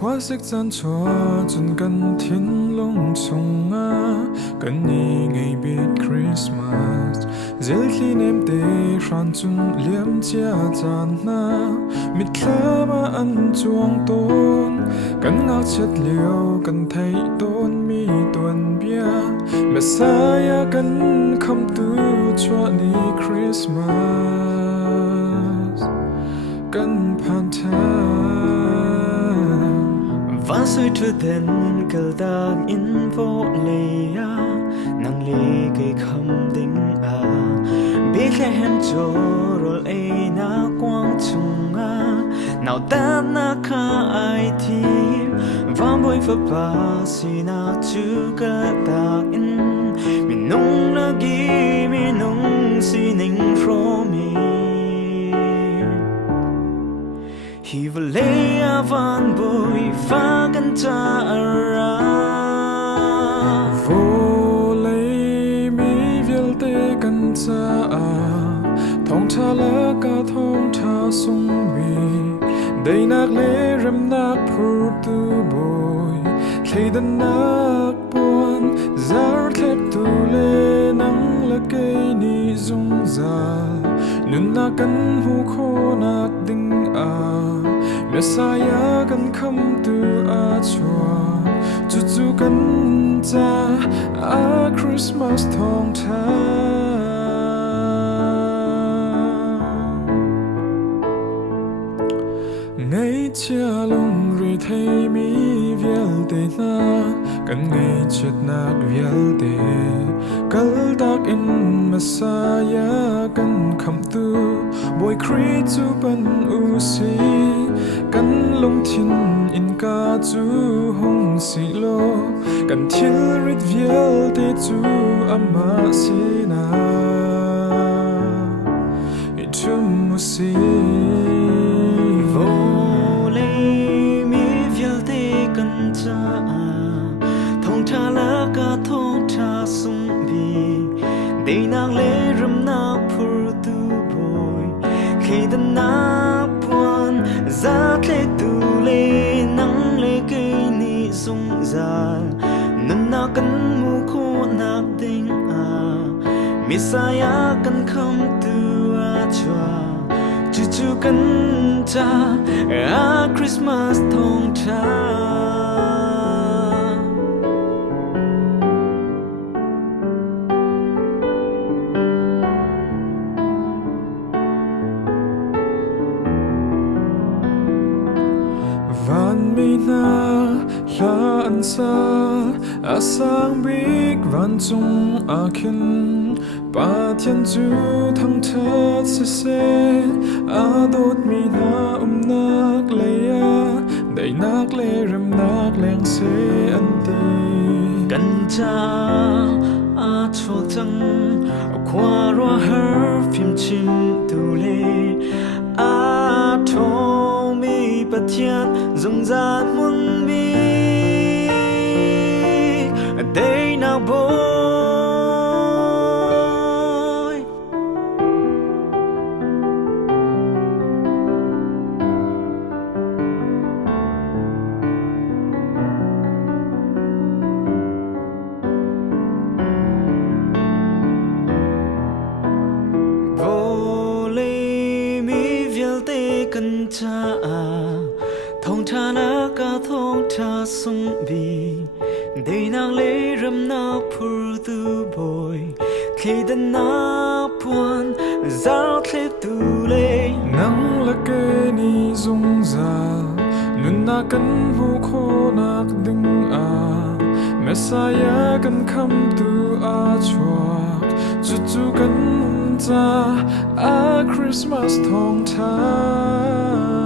quá sức gian cho chân cần thiên long sông á cần nhị ngày biết Christmas dễ khi nem tê phan chung liêm chia chan na mít khá mà ăn chuông tôn cần ngạc chất liều cần thấy tôn mi tuần bia Messiah cần không tư cho đi Christmas cần phan và soi thứ đến cờ tang in vô lệ nang lệ cây khăm đinh biết lẽ hem cho rồi ấy na quang chung nào ta na kha ai thì và bồi phật ba si na chú cờ tang in mình nung na gi mình nung si ning from me hi va le avan boy fa kan ta ra vô lấy mi vial te kan cha thong tha la ka thong tha sung bi dei nak le rem nak phur tu boy thei dan nak pon zar thep tu le nang la ke ni zung za nun na kan hu kho nak ding Messiah kan kham tu chua chu chu kan cha Christmas thong tha ngày chia lung ri thấy mi vial te na kan ngày chet nak vial te kal tak in Messiah kan kham tu boy kri chu pan u si kan long thin in ka chu hong si lo kan thil rit vial te chu ama si na I chum mu si vô lệ mi vial te kan cha thong tha la ka thong tha sung bi dei nang le ram na phur tu boy khi dan na puan za tle tu le nang le ke ni sung za nun na kan mu kho nak ding Messiah kan kham tu chua chu chu kan cha Christmas thong cha van mi na la an sa sang big van chung khin pa thiên chu thang thất se đốt mi na nak le dei nak le rem nak leng se an ti kan cha chol chang kwa ro her phim chim tu le tho mi pathian zung za mun mi dei na boy kan cha thong tha na ka thong tha sung bi dei nang le ram na phur tu boy khi dan na puan zao tle tu le nang la ke ni zung za nun na kan hu kho nak ding Messiah kan kham tu chua chu chu kan cha Christmas thong tha